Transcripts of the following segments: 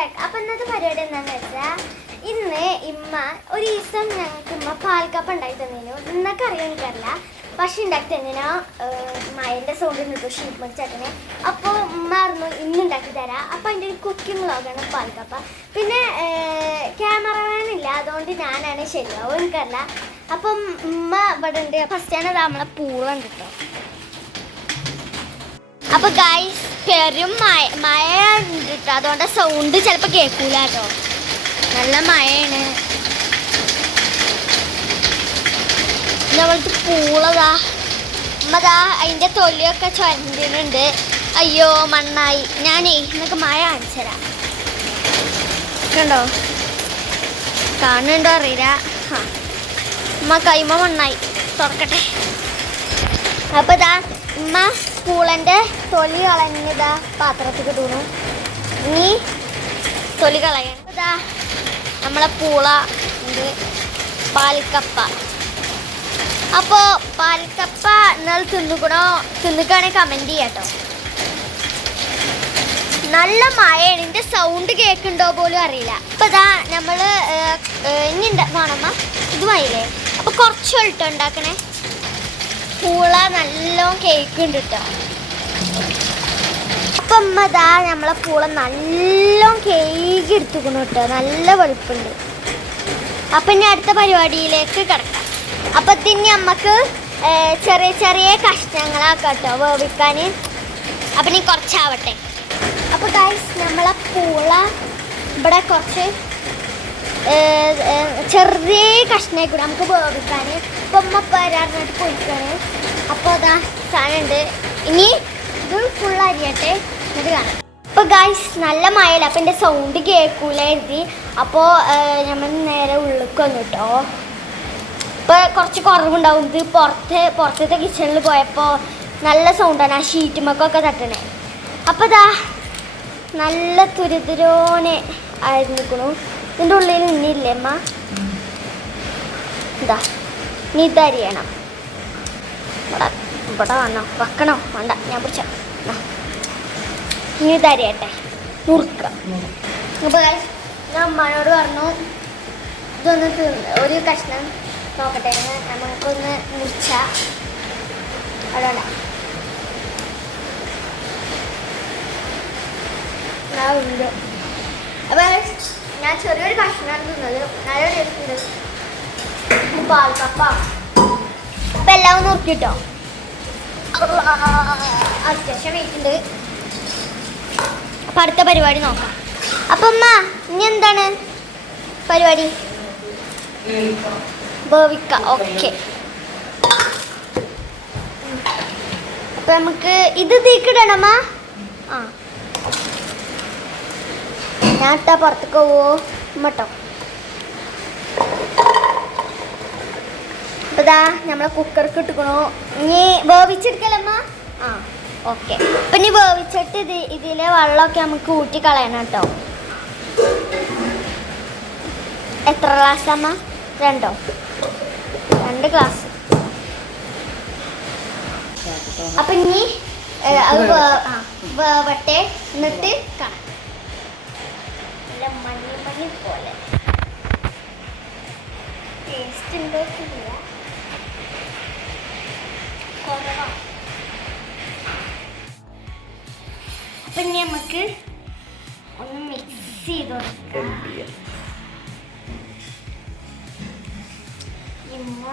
Back അപ്പൊ ഇന്നത്തെ പരിപാടി എന്താണെന്ന് വെച്ചാൽ ഇന്ന് ഇമ്മ ഒരു ദിവസം ഞങ്ങൾക്ക് ഇമ്മ പാൽക്കപ്പ ഉണ്ടാക്കി തന്നിരുന്നു. ഇന്നൊക്കെ അറിയാൻ എനിക്കറിയില്ല. പക്ഷെ ഉണ്ടാക്കി തന്നേനോ മയന്റെ സൗണ്ട് കിട്ടും ഷീപ്പ് ചേട്ടനെ. അപ്പോൾ ഉമ്മ പറഞ്ഞു ഇന്ന് ഉണ്ടാക്കി തരാം. അപ്പം അതിന്റെ ഒരു കുക്കിംഗ് വ്ളോഗാണ് പാൽക്കപ്പ പിന്നെ ക്യാമറമാൻ ഇല്ല അതുകൊണ്ട് ഞാനാണ് ശരിയാവും. എനിക്കറിയില്ല. അപ്പം ഉമ്മ ഇവിടെ ഉണ്ട് ഫസ്റ്റ് ആണ് നമ്മളെ പൂളം കിട്ടും അപ്പൊ ഗൈസ് പെരും മഴ മഴ ഉണ്ട് ട്ടോ അതുകൊണ്ട് സൗണ്ട് ചിലപ്പോ കേൾക്കൂല കേട്ടോ. നല്ല മഴയാണ്. നമ്മളത് പൂളതാ. അമ്മതാ അതിന്റെ തൊലിയൊക്കെ ചൊരണ്ടിട്ടുണ്ട് അയ്യോ മണ്ണായി. ഞാനേ നിനക്ക് മഴ കാണിച്ചുതരാം. കണ്ടോ? കാണുന്നുണ്ടോ അറിയില്ല. ആ അമ്മ കൈമ മണ്ണായി. തുറക്കട്ടെ. അപ്പൊ ഇതാ ഉമ്മ പൂളന്റെ തൊലി കളഞ്ഞതാ പാത്രത്തിൽ തൂണു ഇനി തൊലി കളയണം. ഇതാ നമ്മളെ പൂള ഉണ്ട്. പാൽക്കപ്പ. അപ്പോ പാൽക്കപ്പ എന്നാൽ തിന്നുക്കണോ? തിന്നുക്കാണെങ്കിൽ കമന്റ് ചെയ്യാട്ടോ. നല്ല മഴയാണ്. ഇതിന്റെ സൗണ്ട് കേൾക്കുന്നുണ്ടോ പോലും അറിയില്ല. അപ്പം ഇതാ നമ്മൾ ഇനി ഉണ്ട് വേണമ്മ ഇതുമായില്ലേ അപ്പോൾ കുറച്ച് ഇട്ടോ ഉണ്ടാക്കണേ. പൂള നല്ലോണം കേക്ക് ഉണ്ട് കേട്ടോ അപ്പം അമ്മ നമ്മളെ പൂള നല്ലോണം കേക്ക് എടുത്തുക്കണം കേട്ടോ നല്ല വെളുപ്പുണ്ട്. അപ്പം ഇനി അടുത്ത പരിപാടിയിലേക്ക് കിടക്കാം. അപ്പം തന്നെ അമ്മയ്ക്ക് ഏ, ചെറിയ ചെറിയ കഷ്ണങ്ങളാക്കാം കേട്ടോ വേവിക്കാൻ അപ്പം ഇനി കുറച്ചാവട്ടെ. അപ്പോൾ ഗൈസ് നമ്മളെ പൂള ഇവിടെ കുറച്ച് ചെറിയ കഷ്ണമായി കൂടെ നമുക്ക് വേവിക്കാൻ ഇപ്പം അമ്മ പരാറിനായിട്ട് പോയിക്കാണ് അപ്പോൾ അതാ സാധനമുണ്ട്. ഇനി ഇത് ഫുൾ അരിയട്ടെ. എന്നിട്ട് കാണാം. അപ്പോൾ ഗൈസ് നല്ല മഴയില്ല? അപ്പം എന്റെ സൗണ്ട് കേൾക്കൂല എഴുതി അപ്പോൾ നമ്മൾ നേരെ ഉള്ളിലേക്ക് വന്നു കേട്ടോ. ഇപ്പോൾ കുറച്ച് കുറവുണ്ടാവും. ഇത് പുറത്ത് പുറത്തത്തെ കിച്ചണിൽ പോയപ്പോൾ നല്ല സൗണ്ടാണ് ആ ഷീറ്റ് മക്കൊക്കെ തട്ടണേ. അപ്പോൾ ഇതാ നല്ല തുരുതുരോനെ ആയിരുന്നിക്കണു ഇതിന്റെ ഉള്ളിൽ ഇന്നില്ലേ അമ്മ? ഇതാ നീ ഇതരിയണം ഇവിടെ ഇവിടെ വന്നോ വെക്കണോ? വേണ്ട ഞാൻ പിടിച്ച. ഇനി ഇതരിയട്ടെ നുറുക്ക. അപ്പോൾ ഞാൻ അമ്മയോട് പറഞ്ഞു ഇതൊന്ന് തിന്ന് ഒരു കഷ്ണം നോക്കട്ടെ നമുക്കൊന്ന് മുറിച്ച. അതോടാ ഉണ്ട്. അപ്പൊ ഞാൻ ചെറിയൊരു കഷ്ണമാണ് തിന്നത്. നല്ല ടേസ്റ്റ് പാൽക്കപ്പ അപ്പൊ എല്ലാം ഒന്ന് നോക്കിട്ടോ അത്യാവശ്യം വെയിറ്റ് ഉണ്ട്. അപ്പൊ അടുത്ത പരിപാടി നോക്കാം. അപ്പൊ അമ്മ ഇനി എന്താണ് പരിപാടി? വേവിക്ക ഓക്കെ. അപ്പൊ നമുക്ക് ഇത് തീക്കിടണമ്മ ആ. ഞാൻ ഇട്ടാ പുറത്തേക്ക് പോവോ? ഉമ്മട്ടോ അപ്പൊ ഇതാ നമ്മളെ കുക്കർക്ക് ഇട്ടുക്കണു. ഇനി വേവിച്ചെടുക്കലമ്മ ആ ഓക്കെ അപ്പൊ ഇനി വേവിച്ചിട്ട് ഇത് ഇതിലെ വെള്ളമൊക്കെ നമുക്ക് ഊറ്റി കളയണം കേട്ടോ. എത്ര ഗ്ലാസ് അമ്മ രണ്ടോ? രണ്ട് ഗ്ലാസ് അപ്പൊ ഇനി അത് വേവട്ടെ എന്നിട്ട് കാണാം നല്ല മഞ്ഞ മഞ്ഞ പോലെ ടേസ്റ്റ് ഉണ്ടോ ഇല്ല കുറവാ. അപ്പൊ ഇനി നമുക്ക് ഒന്ന് മിക്സ് ചെയ്ത് കൊടുക്കാം. ഇമ്മ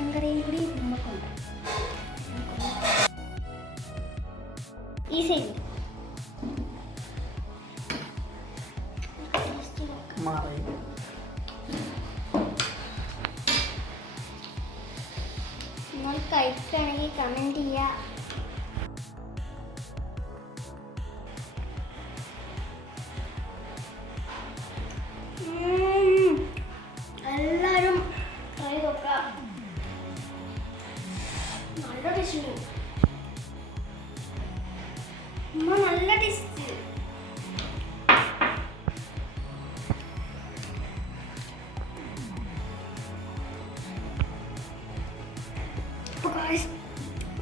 ചിക്കൻ കറിയും കൂടി നമുക്കുണ്ട് ഈ സൈഡ് നിങ്ങൾ കഴിക്കുകയാണെങ്കിൽ കമന്റ് ചെയ്യുക. നല്ല ടേസ്റ്റ്. നല്ല ടേസ്റ്റ്.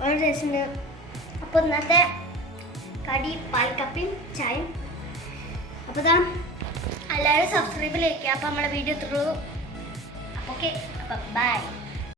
വളരെ അപ്പോൾ ഇന്നത്തെ കടി പാൽക്കപ്പയും ചായയും. അപ്പോൾ ഇതാ എല്ലാവരും സബ്സ്ക്രൈബ് ലൈക്കുക അപ്പോൾ നമ്മളെ വീഡിയോ എത്തുള്ളൂ അപ്പോൾ ഓക്കെ അപ്പൊ ബൈ